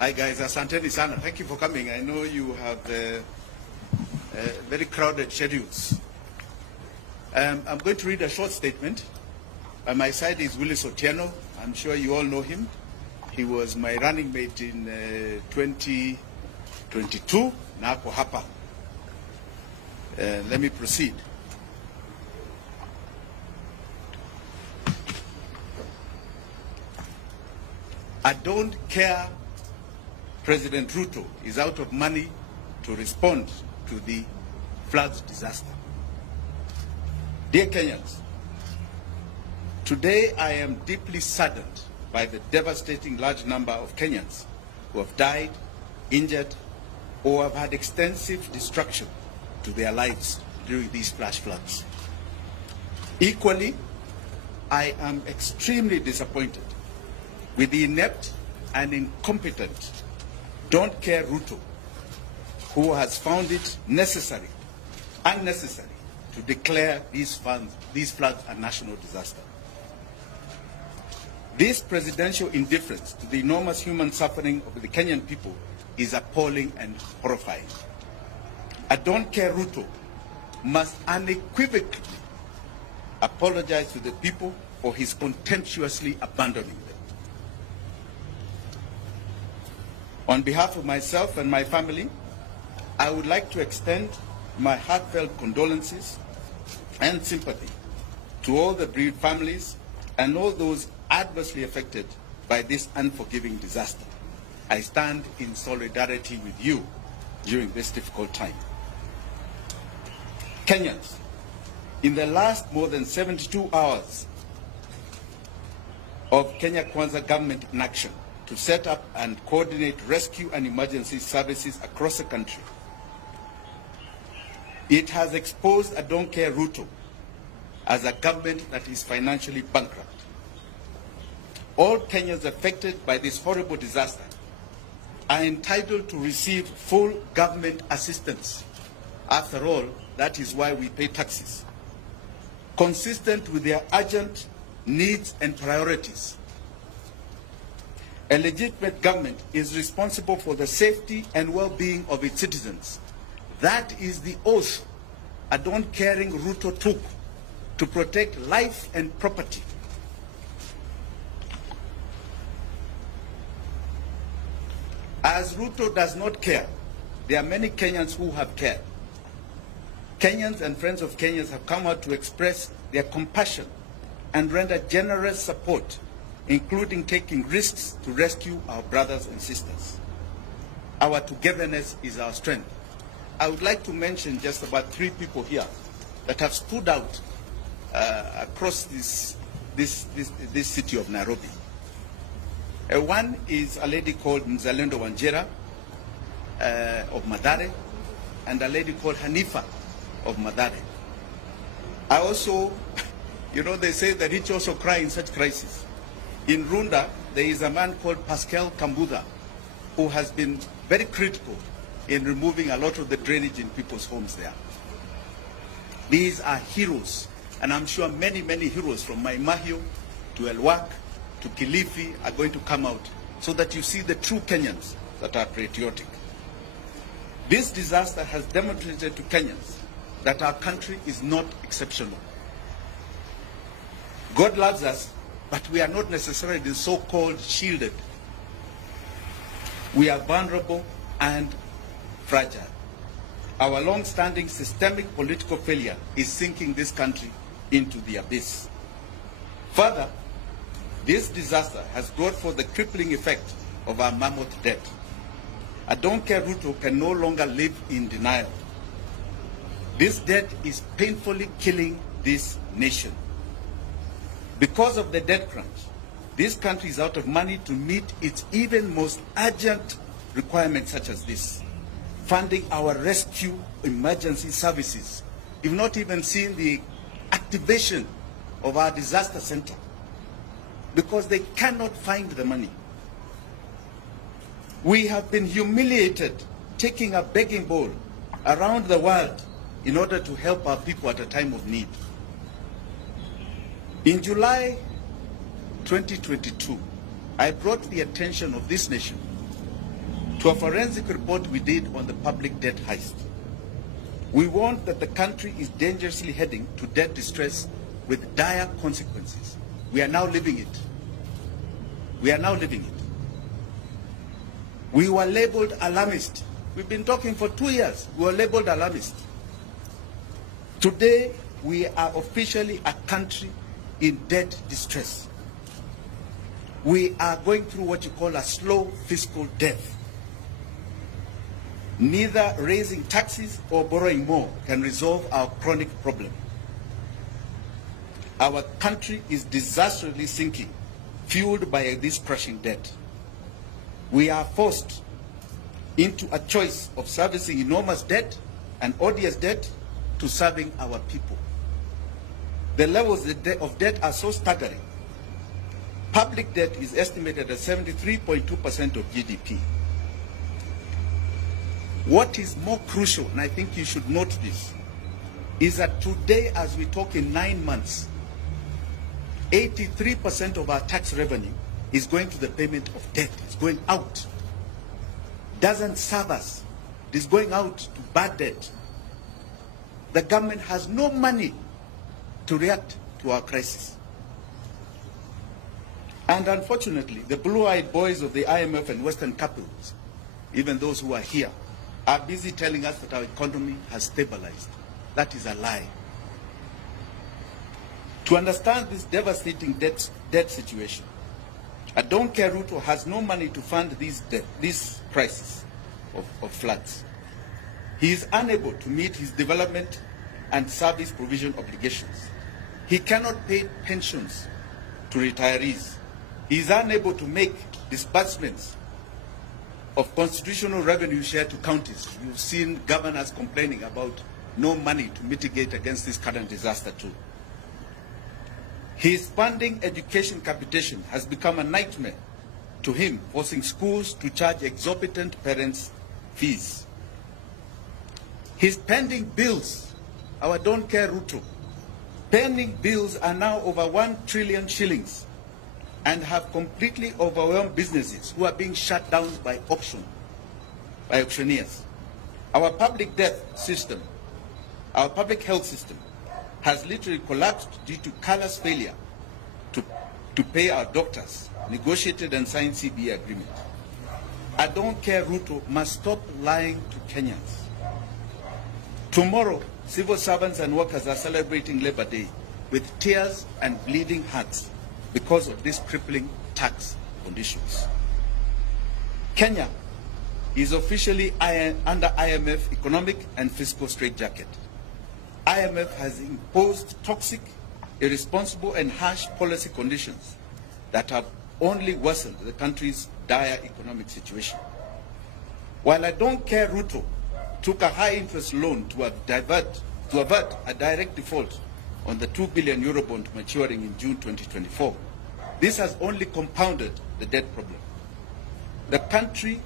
Hi guys, asanteni sana. Thank you for coming. I know you have very crowded schedules. I'm going to read a short statement. By my side is Willis Otieno. I'm sure you all know him. He was my running mate in 2022. Na ako hapa. Let me proceed. I don't care President Ruto is out of money to respond to the floods disaster. Dear Kenyans, today I am deeply saddened by the devastating large number of Kenyans who have died, injured, or have had extensive destruction to their lives during these flash floods. Equally, I am extremely disappointed with the inept and incompetent Don't Care Ruto, who has found it unnecessary to declare these floods a national disaster. This presidential indifference to the enormous human suffering of the Kenyan people is appalling and horrifying. A Don't Care Ruto must unequivocally apologize to the people for his contemptuously abandoning them. On behalf of myself and my family, I would like to extend my heartfelt condolences and sympathy to all the bereaved families and all those adversely affected by this unforgiving disaster. I stand in solidarity with you during this difficult time. Kenyans, in the last more than 72 hours of Kenya Kwanza government in action to set up and coordinate rescue and emergency services across the country, it has exposed a Don't Care Ruto as a government that is financially bankrupt. All Kenyans affected by this horrible disaster are entitled to receive full government assistance. After all, that is why we pay taxes, consistent with their urgent needs and priorities. A legitimate government is responsible for the safety and well-being of its citizens. That is the oath a don't-caring Ruto took to protect life and property. As Ruto does not care, there are many Kenyans who have cared. Kenyans and friends of Kenyans have come out to express their compassion and render generous support, including taking risks to rescue our brothers and sisters. Our togetherness is our strength. I would like to mention just about 3 people here that have stood out across this city of Nairobi. One is a lady called Mzalendo Wanjira of Mathare, and a lady called Hanifa of Mathare. I also, you know, they say the rich also cry in such crises. In Runda, there is a man called Pascal Kambuda who has been very critical in removing a lot of the drainage in people's homes there. These are heroes, and I'm sure many, many heroes from Maimahio to Elwak to Kilifi are going to come out so that you see the true Kenyans that are patriotic. This disaster has demonstrated to Kenyans that our country is not exceptional. God loves us, but we are not necessarily so-called shielded. We are vulnerable and fragile. Our long-standing systemic political failure is sinking this country into the abyss. Further, this disaster has brought forth the crippling effect of our mammoth debt. A Don't Care Ruto can no longer live in denial. This debt is painfully killing this nation. Because of the debt crunch, this country is out of money to meet its even most urgent requirements such as this. Funding our rescue emergency services. You've not even seen the activation of our disaster center because they cannot find the money. We have been humiliated, taking a begging bowl around the world in order to help our people at a time of need. In July 2022, I brought the attention of this nation to a forensic report we did on the public debt heist. We warned that the country is dangerously heading to debt distress with dire consequences. We are now living it. We are now living it. We were labeled alarmist. We've been talking for 2 years. We were labeled alarmist. Today, we are officially a country in debt distress. We are going through what you call a slow fiscal death. Neither raising taxes or borrowing more can resolve our chronic problem. Our country is disastrously sinking, fueled by this crushing debt. We are forced into a choice of servicing enormous debt and odious debt to serving our people. The levels of debt are so staggering. Public debt is estimated at 73.2% of GDP. What is more crucial, and I think you should note this, is that today, as we talk, in 9 months, 83% of our tax revenue is going to the payment of debt. It's going out. Doesn't serve us. It is going out to bad debt. The government has no money to react to our crisis. And unfortunately, the blue-eyed boys of the IMF and Western capitals, even those who are here, are busy telling us that our economy has stabilized. That is a lie. To understand this devastating debt situation, I don't care Ruto has no money to fund this crisis of floods. He is unable to meet his development and service provision obligations. He cannot pay pensions to retirees. He is unable to make disbursements of constitutional revenue share to counties. You've seen governors complaining about no money to mitigate against this current disaster too. His funding education capitation has become a nightmare to him, forcing schools to charge exorbitant parents' fees. His pending bills, our don't care Ruto, pending bills are now over 1 trillion shillings and have completely overwhelmed businesses who are being shut down by auctioneers. Our public health system has literally collapsed due to callous failure to pay our doctors, negotiated and signed CBA agreement. I don't care Ruto must stop lying to Kenyans. Tomorrow, civil servants and workers are celebrating Labor Day with tears and bleeding hearts because of these crippling tax conditions. Kenya is officially under IMF economic and fiscal straitjacket. IMF has imposed toxic, irresponsible and harsh policy conditions that have only worsened the country's dire economic situation. While I don't care Ruto took a high-interest loan to avert a direct default on the 2 billion euro bond maturing in June 2024, this has only compounded the debt problem. The country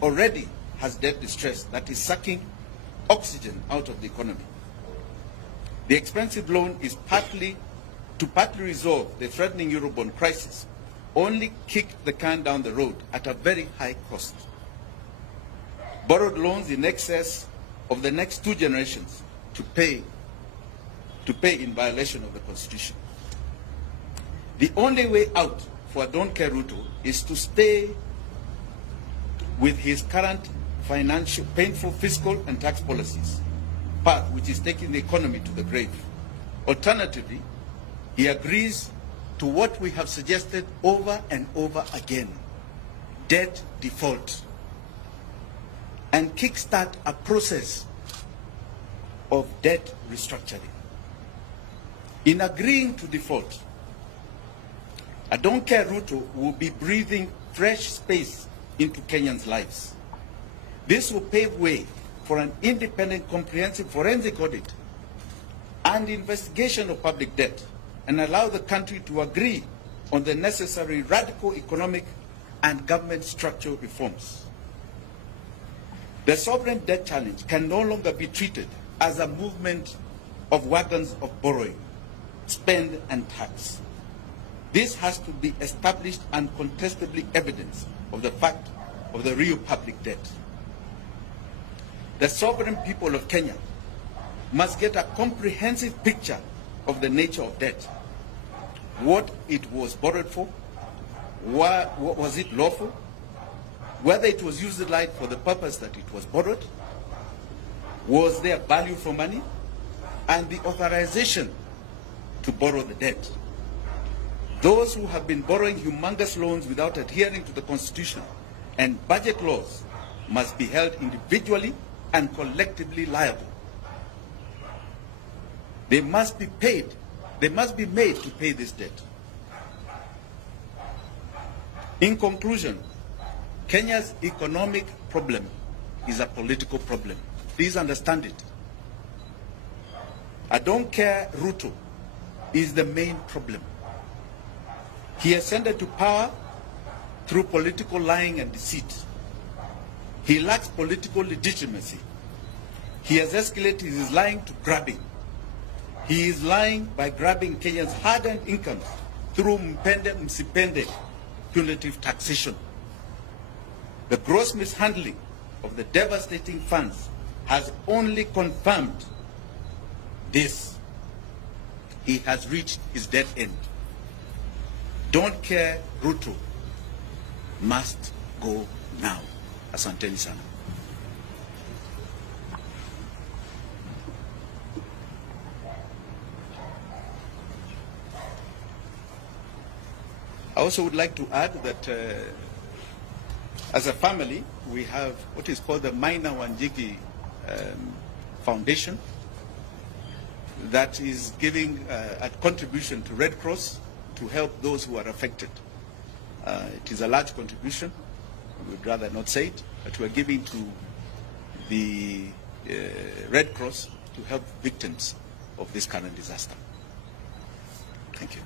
already has debt distress that is sucking oxygen out of the economy. The expensive loan is partly resolve the threatening Eurobond crisis, only kicked the can down the road at a very high cost. Borrowed loans in excess of the next 2 generations to pay in violation of the Constitution. The only way out for Don't Care Ruto is to stay with his current painful fiscal and tax policies path, which is taking the economy to the grave. Alternatively, he agrees to what we have suggested over and over again, debt default, and kickstart a process of debt restructuring. In agreeing to default, I don't care Ruto will be breathing fresh space into Kenyans' lives. This will pave way for an independent, comprehensive forensic audit and investigation of public debt, and allow the country to agree on the necessary radical economic and government structural reforms. The sovereign debt challenge can no longer be treated as a movement of wagons of borrowing, spend and tax. This has to be established and contestably evidence of the fact of the real public debt. The sovereign people of Kenya must get a comprehensive picture of the nature of debt, what it was borrowed for, was it lawful, whether it was utilized for the purpose that it was borrowed, was there value for money, and the authorization to borrow the debt. Those who have been borrowing humongous loans without adhering to the Constitution and budget laws must be held individually and collectively liable. They must be paid. They must be made to pay this debt. In conclusion, Kenya's economic problem is a political problem. Please understand it. I don't care Ruto is the main problem. He ascended to power through political lying and deceit. He lacks political legitimacy. He has escalated his lying to grabbing. He is lying by grabbing Kenyans' hard-earned incomes through msipende punitive taxation. The gross mishandling of the devastating funds has only confirmed this. He has reached his dead end. Don't care Ruto must go now. Asanteni sana. I also would like to add that as a family, we have what is called the Minor Wanjigi Foundation that is giving a contribution to Red Cross to help those who are affected. It is a large contribution. We would rather not say it, but we're giving to the Red Cross to help victims of this current disaster. Thank you.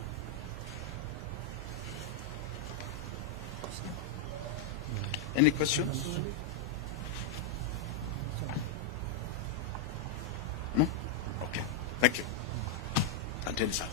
Any questions? No? Okay. Thank you. Until sir.